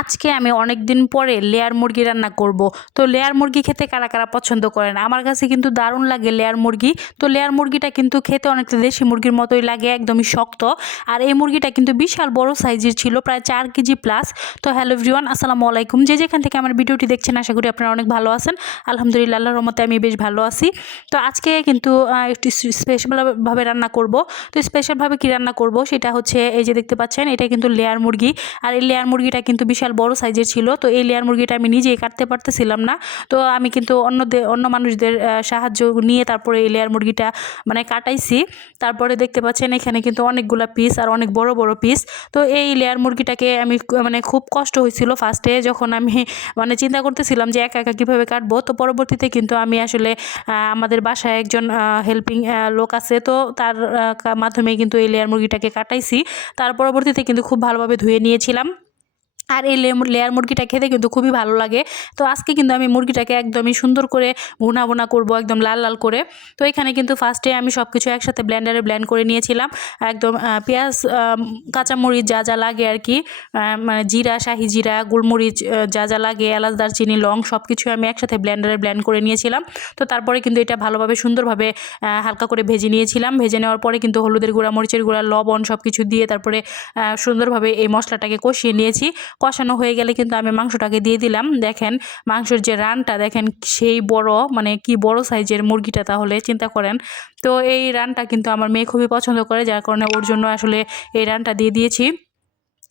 আজকে আমি অনেক দিন পরে লেয়ার মুরগি রান্না করব। তো লেয়ার মুরগি খেতে কারা কারা পছন্দ করেন? আমার কাছে কিন্তু দারুণ লাগে লেয়ার মুরগি। তো লেয়ার মুরগিটা কিন্তু খেতে অনেকটা দেশি মুরগির মতোই লাগে, একদমই শক্ত। আর এই মুরগিটা কিন্তু বিশাল বড় সাইজের ছিল, প্রায় 4 কেজি প্লাস। তো হ্যালো এভরিওয়ান, আসসালামু আলাইকুম। যে যেখান থেকে আমার ভিডিওটি দেখছেন আশা করি আপনারা অনেক ভালো আছেন। আলহামদুলিল্লাহ, আল্লাহর রহমতে আমি বেশ ভালো আছি। তো আজকে কিন্তু একটু স্পেশালভাবে রান্না করব। তো স্পেশালভাবে কি রান্না করব সেটা হচ্ছে, এই যে দেখতে পাচ্ছেন, এটা কিন্তু লেয়ার মুরগি। আর এই লেয়ার মুরগিটা কিন্তু বিশাল বড় সাইজের ছিল। তো এই লেয়ার মুরগিটা আমি নিজেই কাটতে পারতেছিলাম না। তো আমি কিন্তু অন্য মানুষদের সাহায্য নিয়ে তারপরে এই লেয়ার মুরগিটা মানে কাটাইছি। তারপরে দেখতে পাচ্ছেন এখানে কিন্তু অনেকগুলা পিস আর অনেক বড় বড় পিস। তো এই লেয়ার মুরগিটাকে আমি মানে খুব কষ্ট হয়েছিল ফার্স্টে, যখন আমি মানে চিন্তা করতেছিলাম যে একা একা কীভাবে কাটবো। তো পরবর্তীতে কিন্তু আমি আসলে আমাদের বাসায় একজন হেল্পিং লোক আছে, তো তার মাধ্যমে কিন্তু এই লেয়ার মুরগিটাকে কাটাইছি। তার পরবর্তীতে কিন্তু খুব ভালোভাবে ধুয়ে নিয়েছিলাম। আর এই লেয়ার মুরগিটা খেতে কিন্তু খুবই ভালো লাগে। তো আজকে কিন্তু আমি মুরগিটাকে একদমই সুন্দর করে ভুনা করব, একদম লাল লাল করে। তো এখানে কিন্তু ফার্স্টে আমি সব কিছু একসাথে ব্লেন্ডারে ব্লেন্ড করে নিয়েছিলাম। একদম পেঁয়াজ, কাঁচামরিচ যা যা লাগে আর কি, মানে জিরা, শাহি জিরা, গোলমরিচ যা যা লাগে, এলাচ, দারচিনি, লং, সব কিছু আমি একসাথে ব্লেন্ডারে ব্লেন্ড করে নিয়েছিলাম। তো তারপরে কিন্তু এটা ভালোভাবে সুন্দরভাবে হালকা করে ভেজে নিয়েছিলাম। ভেজে নেওয়ার পরে কিন্তু হলুদের গুঁড়া, মরিচের গুঁড়া, লবণ সব কিছু দিয়ে তারপরে সুন্দরভাবে এই মশলাটাকে কষিয়ে নিয়েছি। কষানো হয়ে গেলে কিন্তু আমি মাংসটাকে দিয়ে দিলাম। দেখেন মাংসের যে রানটা দেখেন, সেই বড়, মানে কি বড় সাইজের মুরগিটা, তাহলে চিন্তা করেন। তো এই রানটা কিন্তু আমার মেয়ে খুবই পছন্দ করে, যার কারণে ওর জন্য আসলে এই রানটা দিয়ে দিয়েছি।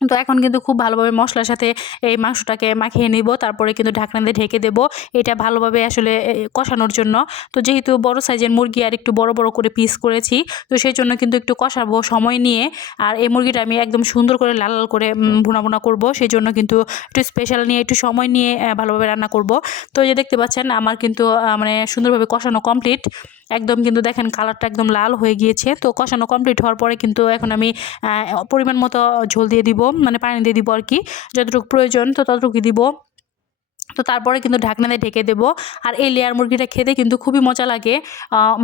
তো এখন কিন্তু খুব ভালোভাবে মশলার সাথে এই মাংসটাকে মাখিয়ে নিব। তারপরে কিন্তু ঢাকনা দিয়ে ঢেকে দেব, এটা ভালোভাবে আসলে কষানোর জন্য। তো যেহেতু বড় সাইজের মুরগি আর একটু বড় বড় করে পিস করেছি, তো সেই জন্য কিন্তু একটু কষাবো সময় নিয়ে। আর এই মুরগিটা আমি একদম সুন্দর করে লাল লাল করে ভুনা করব, সেই জন্য কিন্তু একটু স্পেশাল নিয়ে, একটু সময় নিয়ে ভালোভাবে রান্না করব। তো এই যে দেখতে পাচ্ছেন আমার কিন্তু মানে সুন্দরভাবে কষানো কমপ্লিট। একদম কিন্তু দেখেন কালারটা একদম লাল হয়ে গিয়েছে। তো কষানো কমপ্লিট হওয়ার পরে কিন্তু এখন আমি পরিমাণ মতো ঝোল দিয়ে দিব, মানে পানি দিয়ে দিব আর কি, যতটুকু প্রয়োজন তো ততটুকু দিব। তো তারপরে কিন্তু ঢাকনা দিয়ে ঢেকে দেবো। আর এই লেয়ার মুরগিটা খেতে কিন্তু খুবই মজা লাগে,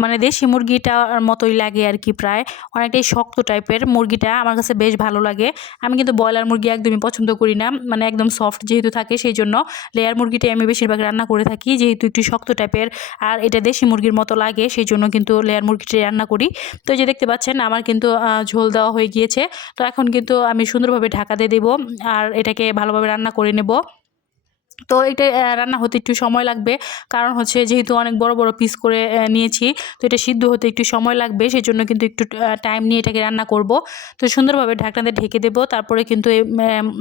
মানে দেশি মুরগিটার মতোই লাগে আর কি, প্রায় অনেকটাই শক্ত টাইপের মুরগিটা, আমার কাছে বেশ ভালো লাগে। আমি কিন্তু ব্রয়লার মুরগি একদমই পছন্দ করি না, মানে একদম সফট যেহেতু থাকে, সেই জন্য লেয়ার মুরগিটাই আমি বেশিরভাগ রান্না করে থাকি, যেহেতু একটু শক্ত টাইপের আর এটা দেশি মুরগির মতো লাগে, সেই জন্য কিন্তু লেয়ার মুরগিটাই রান্না করি। তো যে দেখতে পাচ্ছেন আমার কিন্তু ঝোল দেওয়া হয়ে গিয়েছে। তো এখন কিন্তু আমি সুন্দরভাবে ঢাকা দিয়ে দেবো আর এটাকে ভালোভাবে রান্না করে নেব। তো এটা রান্না হতে একটু সময় লাগবে, কারণ হচ্ছে যেহেতু অনেক বড় বড় পিস করে নিয়েছি, তো এটা সিদ্ধ হতে একটু সময় লাগবে, সেই জন্য কিন্তু একটু টাইম নিয়ে এটাকে রান্না করব। তো সুন্দরভাবে ঢাকনা দিয়ে ঢেকে দেবো, তারপরে কিন্তু এই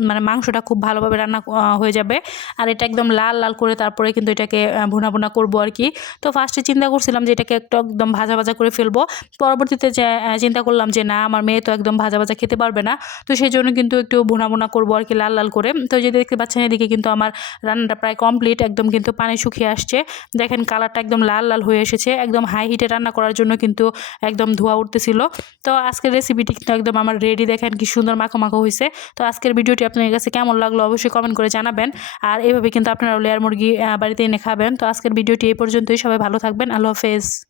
মানে মাংসটা খুব ভালোভাবে রান্না হয়ে যাবে। আর এটা একদম লাল লাল করে তারপরে কিন্তু এটাকে ভুনা করব আর কি। তো ফার্স্টে চিন্তা করছিলাম যে এটাকে একটু একদম ভাজা ভাজা করে ফেলবো। পরবর্তীতে যে চিন্তা করলাম যে না, আমার মেয়ে তো একদম ভাজা ভাজা খেতে পারবে না, তো সেই জন্য কিন্তু একটু ভুনা করবো আর কি, লাল লাল করে। তো যদি দেখতে পাচ্ছেন এদিকে কিন্তু আমার রান্নাটা প্রায় কমপ্লিট, একদম কিন্তু পানি শুকিয়ে আসছে। দেখেন কালারটা একদম লাল লাল হয়ে এসেছে। একদম হাই হিটে রান্না করার জন্য কিন্তু একদম ধোয়া উঠতেছিল। তো আজকের রেসিপিটি কিন্তু একদম আমার রেডি, দেখেন কি সুন্দর মাখো মাখো হয়েছে। তো আজকের ভিডিওটি আপনাদের কাছে কেমন লাগলো অবশ্যই কমেন্ট করে জানাবেন। আর এইভাবে কিন্তু আপনারা লেয়ার মুরগি বাড়িতে এনে খাবেন। তো আজকের ভিডিওটি এই পর্যন্তই, সবাই ভালো থাকবেন, আল্লাহ হাফেজ।